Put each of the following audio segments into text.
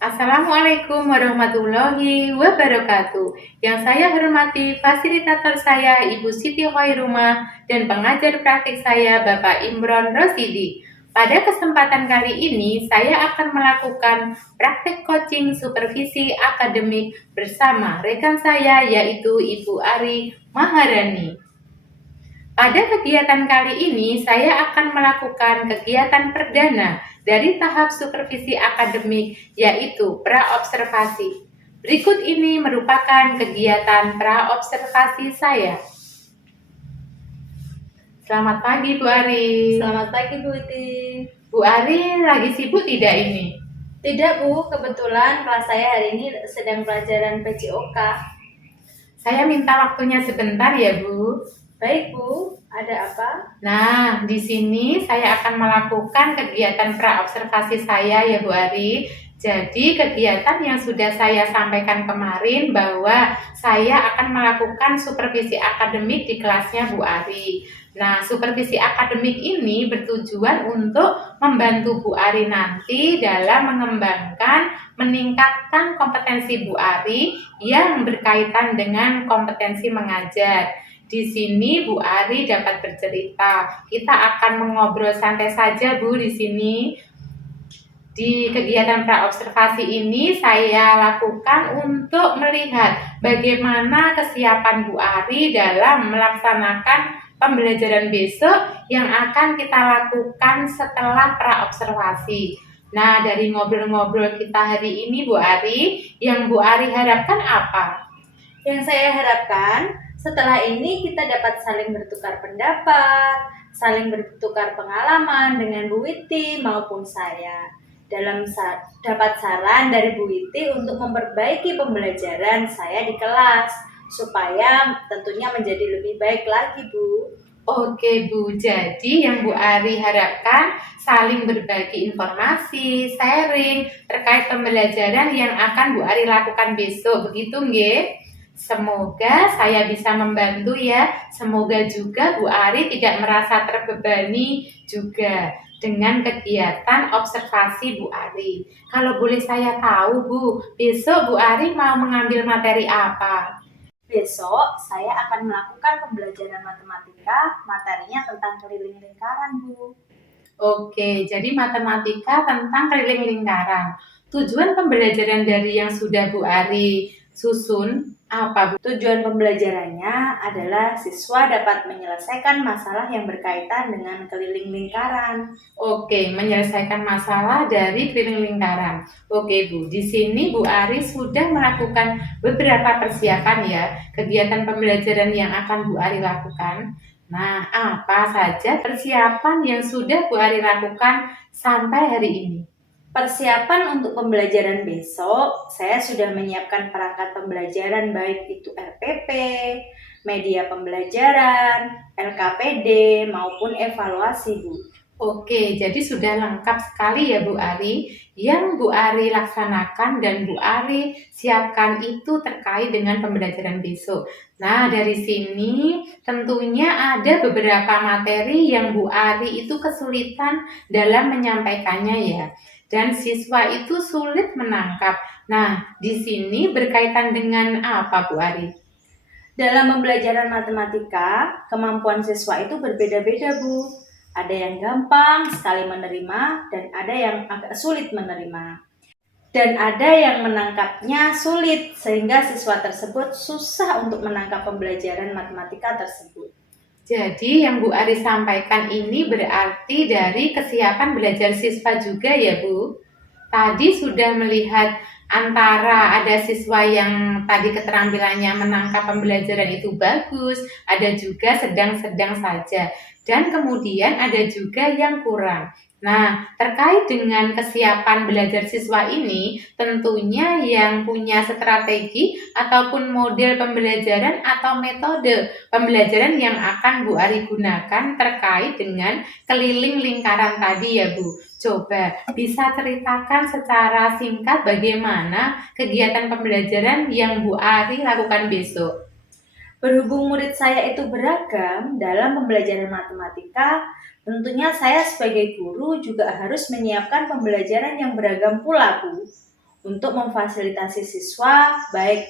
Assalamualaikum warahmatullahi wabarakatuh. Yang saya hormati fasilitator saya Ibu Siti Khairumah dan pengajar praktik saya Bapak Imron Rosidi. Pada kesempatan kali ini saya akan melakukan praktik coaching supervisi akademik bersama rekan saya yaitu Ibu Ari Maharani. Pada kegiatan kali ini, saya akan melakukan kegiatan perdana dari tahap supervisi akademik, yaitu praobservasi. Berikut ini merupakan kegiatan praobservasi saya. Selamat pagi, Bu Ari. Selamat pagi, Bu Iti. Bu Ari lagi sibuk tidak ini? Tidak, Bu. Kebetulan kelas saya hari ini sedang pelajaran PJOK. Saya minta waktunya sebentar ya, Bu. Baik, Bu. Ada apa? Nah, di sini saya akan melakukan kegiatan praobservasi saya ya Bu Ari. Jadi kegiatan yang sudah saya sampaikan kemarin bahwa saya akan melakukan supervisi akademik di kelasnya Bu Ari. Nah, supervisi akademik ini bertujuan untuk membantu Bu Ari nanti dalam mengembangkan, meningkatkan kompetensi Bu Ari yang berkaitan dengan kompetensi mengajar. Di sini Bu Ari dapat bercerita. Kita akan mengobrol santai saja Bu di sini. Di kegiatan praobservasi ini saya lakukan untuk melihat bagaimana kesiapan Bu Ari dalam melaksanakan pembelajaran besok yang akan kita lakukan setelah praobservasi. Nah, dari ngobrol-ngobrol kita hari ini Bu Ari, yang Bu Ari harapkan apa? Yang saya harapkan setelah ini kita dapat saling bertukar pendapat, saling bertukar pengalaman dengan Bu Witi maupun saya. Dapat saran dari Bu Witi untuk memperbaiki pembelajaran saya di kelas supaya tentunya menjadi lebih baik lagi, Bu. Oke Bu, jadi yang Bu Ari harapkan saling berbagi informasi, sharing terkait pembelajaran yang akan Bu Ari lakukan besok, begitu nggih? Semoga saya bisa membantu ya. Semoga juga Bu Ari tidak merasa terbebani juga dengan kegiatan observasi Bu Ari. Kalau boleh saya tahu Bu, besok Bu Ari mau mengambil materi apa? Besok saya akan melakukan pembelajaran matematika, materinya tentang keliling lingkaran, Bu. Oke, jadi matematika tentang keliling lingkaran. Tujuan pembelajaran dari yang sudah Bu Ari susun apa Bu? Tujuan pembelajarannya adalah siswa dapat menyelesaikan masalah yang berkaitan dengan keliling lingkaran. Oke, menyelesaikan masalah dari keliling lingkaran. Oke Bu, di sini Bu Ari sudah melakukan beberapa persiapan ya, kegiatan pembelajaran yang akan Bu Ari lakukan. Nah, apa saja persiapan yang sudah Bu Ari lakukan sampai hari ini? Persiapan untuk pembelajaran besok, saya sudah menyiapkan perangkat pembelajaran baik itu RPP, media pembelajaran, LKPD, maupun evaluasi, Bu. Oke, jadi sudah lengkap sekali ya Bu Ari. Yang Bu Ari laksanakan dan Bu Ari siapkan itu terkait dengan pembelajaran besok. Nah, dari sini tentunya ada beberapa materi yang Bu Ari itu kesulitan dalam menyampaikannya ya. Dan siswa itu sulit menangkap. Nah, di sini berkaitan dengan apa Bu Ari? Dalam pembelajaran matematika, kemampuan siswa itu berbeda-beda, Bu. Ada yang gampang sekali menerima dan ada yang agak sulit menerima. Dan ada yang menangkapnya sulit sehingga siswa tersebut susah untuk menangkap pembelajaran matematika tersebut. Jadi yang Bu Ari sampaikan ini berarti dari kesiapan belajar siswa juga ya Bu? Tadi sudah melihat antara ada siswa yang tadi keterampilannya menangkap pembelajaran itu bagus, ada juga sedang-sedang saja, dan kemudian ada juga yang kurang. Nah, terkait dengan kesiapan belajar siswa ini, tentunya yang punya strategi ataupun model pembelajaran atau metode pembelajaran yang akan Bu Ari gunakan terkait dengan keliling lingkaran tadi ya Bu. Coba bisa ceritakan secara singkat bagaimana kegiatan pembelajaran yang Bu Ari lakukan besok? Berhubung murid saya itu beragam dalam pembelajaran matematika, tentunya saya sebagai guru juga harus menyiapkan pembelajaran yang beragam pula, Bu. untuk memfasilitasi siswa baik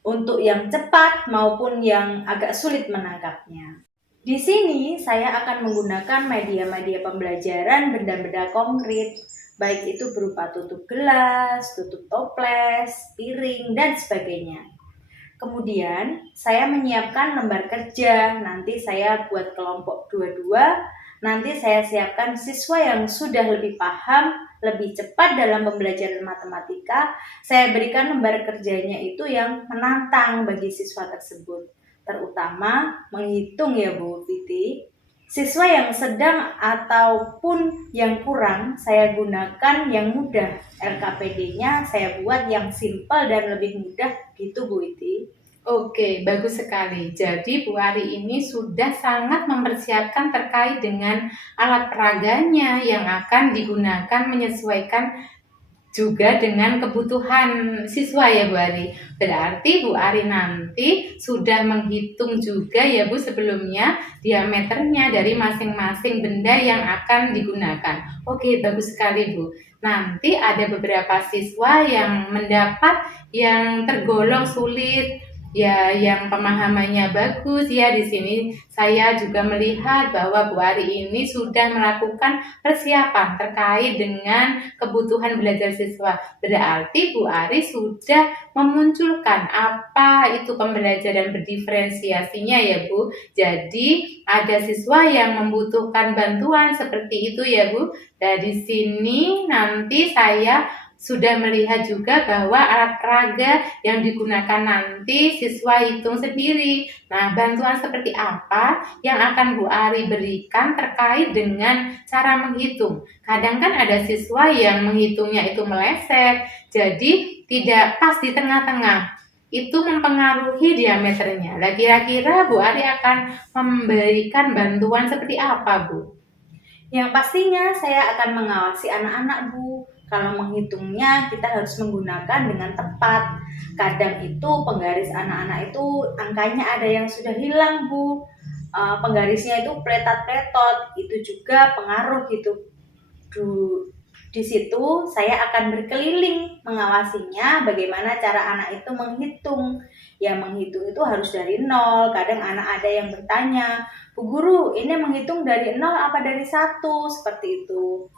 untuk yang cepat maupun yang agak sulit menangkapnya. Di sini saya akan menggunakan media-media pembelajaran benda-benda konkret, baik itu berupa tutup gelas, tutup toples, piring, dan sebagainya. Kemudian saya menyiapkan lembar kerja, nanti saya buat kelompok 2-2, nanti saya siapkan siswa yang sudah lebih paham, lebih cepat dalam pembelajaran matematika, saya berikan lembar kerjanya itu yang menantang bagi siswa tersebut, terutama menghitung ya Bu Titi. Siswa yang sedang ataupun yang kurang, saya gunakan yang mudah. LKPD-nya saya buat yang simpel dan lebih mudah gitu Bu Iti. Oke, bagus sekali. Jadi Bu Ari ini sudah sangat mempersiapkan terkait dengan alat peraganya yang akan digunakan menyesuaikan juga dengan kebutuhan siswa ya Bu Ari. Berarti Bu Ari nanti sudah menghitung juga ya Bu sebelumnya diameternya dari masing-masing benda yang akan digunakan. Oke, bagus sekali Bu. Nanti ada beberapa siswa yang mendapat yang tergolong sulit ya, yang pemahamannya bagus ya. Di sini saya juga melihat bahwa Bu Ari ini sudah melakukan persiapan terkait dengan kebutuhan belajar siswa. Berarti Bu Ari sudah memunculkan apa itu pembelajaran berdiferensiasinya ya Bu. Jadi ada siswa yang membutuhkan bantuan seperti itu ya Bu. Dan di sini nanti saya sudah melihat juga bahwa alat peraga yang digunakan nanti siswa hitung sendiri. Nah, bantuan seperti apa yang akan Bu Ari berikan terkait dengan cara menghitung? Kadang kan ada siswa yang menghitungnya itu meleset, jadi tidak pas di tengah-tengah. Itu mempengaruhi diameternya. Nah, kira-kira Bu Ari akan memberikan bantuan seperti apa, Bu? Yang pastinya saya akan mengawasi anak-anak Bu. Kalau menghitungnya kita harus menggunakan dengan tepat. Kadang itu penggaris anak-anak itu angkanya ada yang sudah hilang Bu. Penggarisnya itu pletot-pletot, itu juga pengaruh gitu. Di situ saya akan berkeliling mengawasinya bagaimana cara anak itu menghitung. Ya menghitung itu harus dari nol. Kadang anak ada yang bertanya, Bu Guru, ini menghitung dari nol apa dari satu? Seperti itu.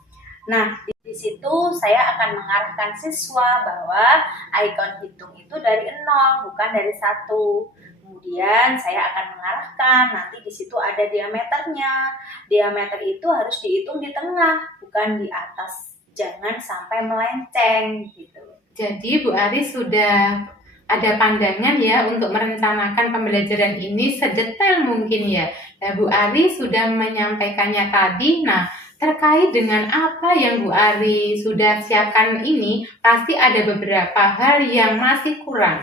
Nah, di situ saya akan mengarahkan siswa bahwa ikon hitung itu dari nol, bukan dari satu. Kemudian saya akan mengarahkan, nanti di situ ada diameternya. Diameter itu harus dihitung di tengah, bukan di atas. Jangan sampai melenceng gitu. Jadi Bu Ari sudah ada pandangan ya untuk merencanakan pembelajaran ini sedetail mungkin ya. Nah, Bu Ari sudah menyampaikannya tadi. Nah, terkait dengan apa yang Bu Ari sudah siapkan ini, pasti ada beberapa hal yang masih kurang.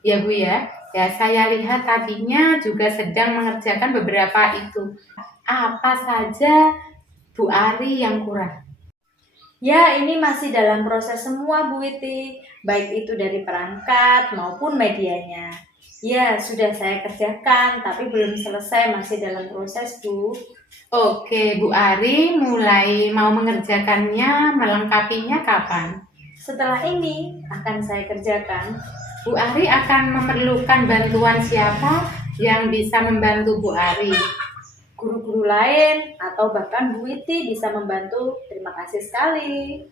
Ya Bu ya. Ya, saya lihat tadinya juga sedang mengerjakan beberapa itu. Apa saja Bu Ari yang kurang? Ya, ini masih dalam proses semua Bu Witi, baik itu dari perangkat maupun medianya. Ya, sudah saya kerjakan, tapi belum selesai, masih dalam proses Bu. Oke, Bu Ari mulai mau mengerjakannya, melengkapinya kapan? Setelah ini akan saya kerjakan. Bu Ari akan memerlukan bantuan siapa yang bisa membantu Bu Ari? Guru-guru lain atau bahkan Bu Witi bisa membantu. Terima kasih sekali.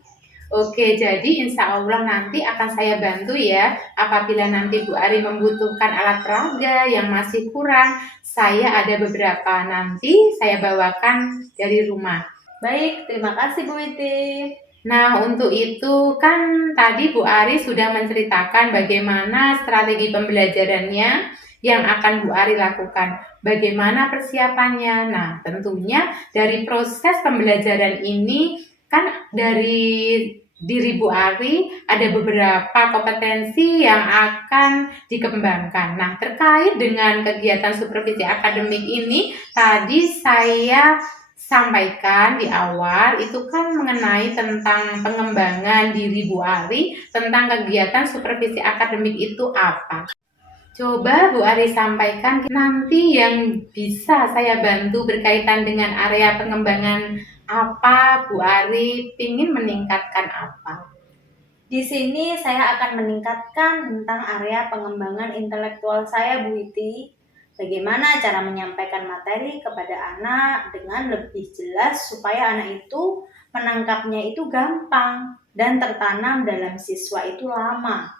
Oke, jadi insya Allah nanti akan saya bantu ya. Apabila nanti Bu Ari membutuhkan alat peraga yang masih kurang, saya ada beberapa nanti saya bawakan dari rumah. Baik, terima kasih Bu Witi. Nah, untuk itu kan tadi Bu Ari sudah menceritakan bagaimana strategi pembelajarannya yang akan Bu Ari lakukan. Bagaimana persiapannya? Nah, tentunya dari proses pembelajaran ini kan dari diri Bu Ari ada beberapa kompetensi yang akan dikembangkan. Nah, terkait dengan kegiatan supervisi akademik ini, tadi saya sampaikan di awal itu kan mengenai tentang pengembangan diri Bu Ari tentang kegiatan supervisi akademik itu apa. Coba Bu Ari sampaikan nanti yang bisa saya bantu berkaitan dengan area pengembangan apa, Bu Ari ingin meningkatkan apa. Di sini saya akan meningkatkan tentang area pengembangan intelektual saya, Bu Iti. Bagaimana cara menyampaikan materi kepada anak dengan lebih jelas supaya anak itu menangkapnya itu gampang dan tertanam dalam siswa itu lama.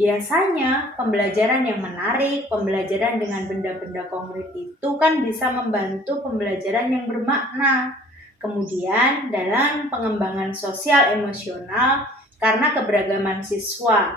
Biasanya pembelajaran yang menarik, pembelajaran dengan benda-benda konkret itu kan bisa membantu pembelajaran yang bermakna. Kemudian dalam pengembangan sosial emosional karena keberagaman siswa.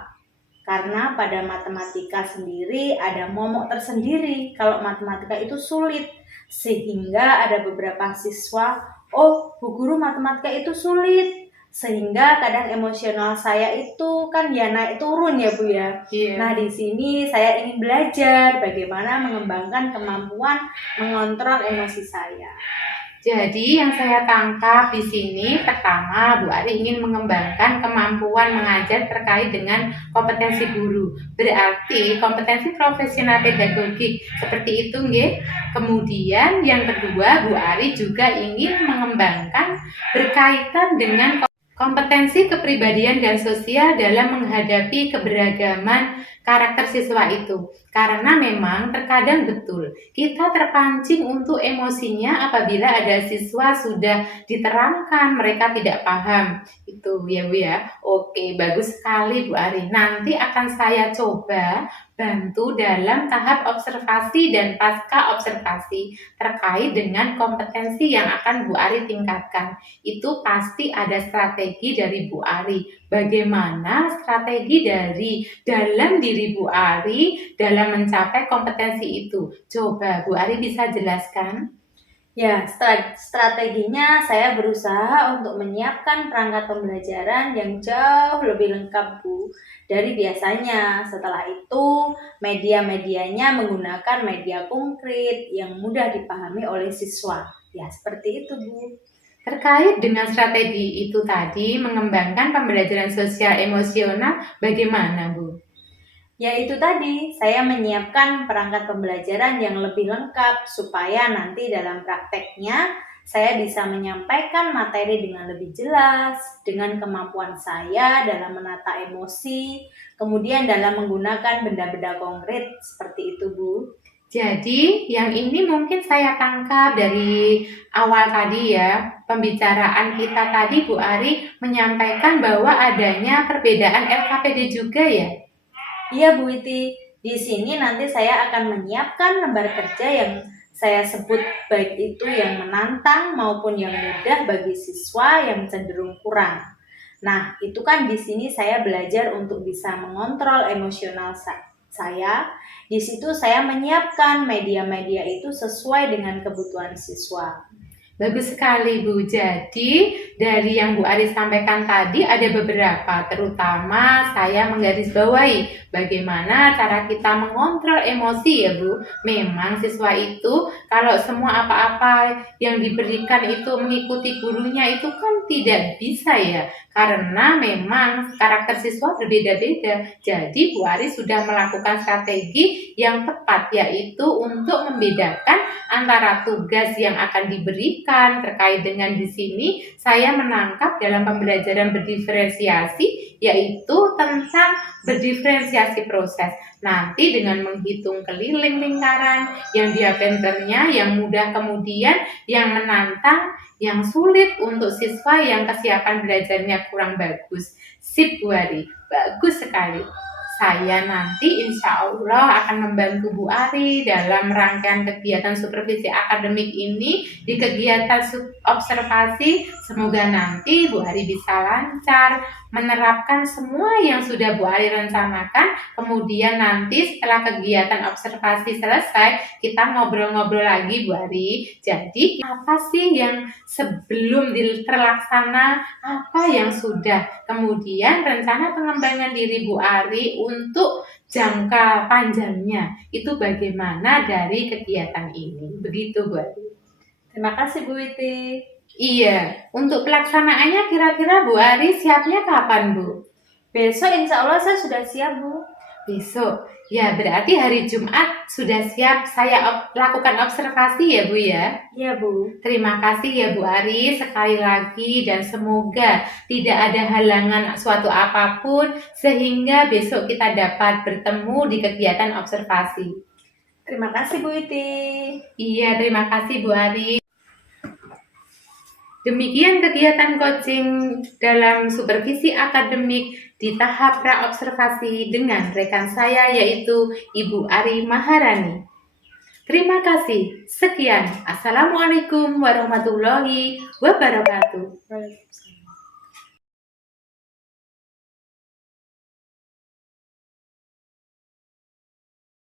Karena pada matematika sendiri ada momok tersendiri kalau matematika itu sulit. Sehingga ada beberapa siswa, oh Bu Guru matematika itu sulit. Sehingga kadang emosional saya itu kan ya naik turun ya Bu ya. Iya. Nah di sini saya ingin belajar bagaimana mengembangkan kemampuan mengontrol emosi saya. Jadi yang saya tangkap di sini pertama Bu Ari ingin mengembangkan kemampuan mengajar terkait dengan kompetensi guru. Berarti kompetensi profesional pedagogik seperti itu nggih. Kemudian yang kedua Bu Ari juga ingin mengembangkan berkaitan dengan kompetensi kepribadian dan sosial dalam menghadapi keberagaman karakter siswa itu. Karena memang terkadang betul kita terpancing untuk emosinya apabila ada siswa sudah diterangkan mereka tidak paham. Itu ya Bu ya. Oke, bagus sekali Bu Ari. Nanti akan saya coba bantu dalam tahap observasi dan pasca observasi terkait dengan kompetensi yang akan Bu Ari tingkatkan. Itu pasti ada strategi dari Bu Ari. Bagaimana strategi dari dalam diri Bu Ari dalam mencapai kompetensi itu? Coba Bu Ari bisa jelaskan? Ya, strateginya saya berusaha untuk menyiapkan perangkat pembelajaran yang jauh lebih lengkap, Bu, dari biasanya. Setelah itu, media-medianya menggunakan media konkret yang mudah dipahami oleh siswa. Ya, seperti itu, Bu. Terkait dengan strategi itu tadi, mengembangkan pembelajaran sosial emosional, bagaimana Bu? Ya itu tadi, saya menyiapkan perangkat pembelajaran yang lebih lengkap supaya nanti dalam prakteknya saya bisa menyampaikan materi dengan lebih jelas, dengan kemampuan saya dalam menata emosi, kemudian dalam menggunakan benda-benda konkret seperti itu, Bu. Jadi yang ini mungkin saya tangkap dari awal tadi ya, pembicaraan kita tadi Bu Ari menyampaikan bahwa adanya perbedaan LKPD juga ya? Iya Bu Iti, di sini nanti saya akan menyiapkan lembar kerja yang saya sebut baik itu yang menantang maupun yang mudah bagi siswa yang cenderung kurang. Nah, itu kan di sini saya belajar untuk bisa mengontrol emosional saya. Di situ saya menyiapkan media-media itu sesuai dengan kebutuhan siswa. Bagus sekali Bu. Jadi dari yang Bu Ari sampaikan tadi ada beberapa, terutama saya menggarisbawahi bagaimana cara kita mengontrol emosi ya Bu. Memang siswa itu kalau semua apa-apa yang diberikan itu mengikuti gurunya itu kan tidak bisa ya. Karena memang karakter siswa berbeda-beda. Jadi Bu Ari sudah melakukan strategi yang tepat yaitu untuk membedakan antara tugas yang akan diberikan terkait dengan di sini saya menangkap dalam pembelajaran berdiferensiasi yaitu tentang berdiferensiasi proses. Nanti dengan menghitung keliling lingkaran yang diameternya yang mudah kemudian yang menantang yang sulit untuk siswa yang kesiapan belajarnya kurang bagus. Sip Bu Ari, bagus sekali. Saya nanti insya Allah akan membantu Bu Ari dalam rangkaian kegiatan supervisi akademik ini di kegiatan observasi. Semoga nanti Bu Ari bisa lancar menerapkan semua yang sudah Bu Ari rencanakan. Kemudian nanti setelah kegiatan observasi selesai, kita ngobrol-ngobrol lagi Bu Ari. Jadi apa sih yang sebelum terlaksana, apa yang sudah, kemudian rencana pengembangan diri Bu Ari untuk jangka panjangnya itu bagaimana dari kegiatan ini. Begitu Bu Ari. Terima kasih Bu Iti. Iya, untuk pelaksanaannya kira-kira Bu Ari siapnya kapan Bu? Besok insya Allah saya sudah siap Bu. Besok, ya berarti hari Jumat sudah siap saya lakukan observasi ya Bu ya. Iya, Bu. Terima kasih ya Bu Ari sekali lagi dan semoga tidak ada halangan suatu apapun sehingga besok kita dapat bertemu di kegiatan observasi. Terima kasih Bu Iti. Iya, terima kasih Bu Ari. Demikian kegiatan coaching dalam supervisi akademik di tahap praobservasi dengan rekan saya yaitu Ibu Ari Maharani. Terima kasih. Sekian. Assalamualaikum warahmatullahi wabarakatuh. Waalaikumsalam.